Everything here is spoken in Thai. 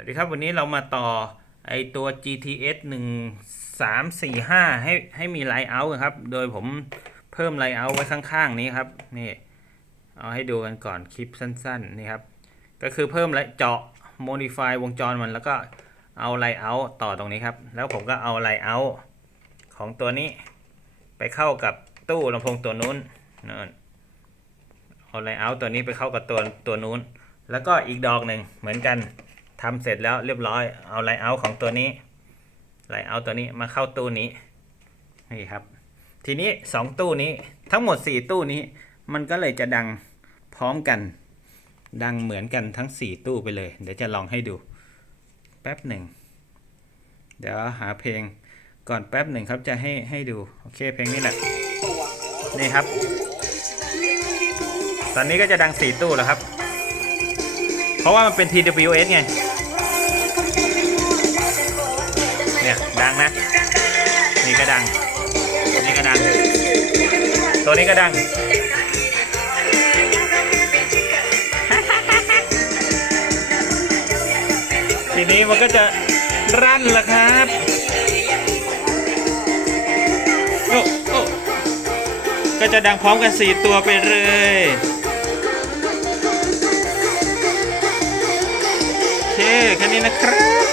วัสดีครับวันนี้เรามาต่อไอตัว GTS 1 3 4 5 ให้ให้มีไลท์เอาท์ครับ โดยผมเพิ่มไลท์เอาท์ไว้ข้างๆ นี้ครับนี่เอาให้ดูกันก่อนคลิปสั้นๆนี่ครับ ก็คือเพิ่มไลท์เจาะ modify วงจรมันแล้วก็เอาไลท์เอาท์ต่อตรงนี้ครับ แล้วผมก็เอาไลท์เอาท์ของตัวนี้ไปเข้ากับตู้ลำโพงตัวนู้นนั่นเอาไลท์เอาท์ตัวนี้ไปเข้ากับตัวตัวนู้น แล้วก็อีกดอกหนึ่งเหมือนกัน ทำเสร็จแล้วเรียบร้อยเอาไลเอาของตัวนี้ไลเอาตัวนี้มาเข้าตู้นี้นี่ครับ ทีนี้สองตู้นี้ทั้งหมดสี่ตู้นี้ มันก็เลยจะดังพร้อมกัน ดังเหมือนกันทั้งสี่ตู้ไปเลย เดี๋ยวจะลองให้ดู แป๊บหนึ่งเดี๋ยวหาเพลงก่อนแป๊บหนึ่งครับจะให้ให้ดู โอเคเพลงนี้แหละนี่ครับ ตอนนี้ก็จะดังสี่ตู้แล้วครับ เพราะว่ามันเป็น TWS ไง เนี่ยดังนะนี่ก็ดังนี่ก็ดัง ตัวนี้ก็ดังทีนี้มันก็จะรั่นละครับโอ้โอ้ก็จะดังพร้อมกันสี่ตัวไปเลยโอเคแค่นี้นะครับ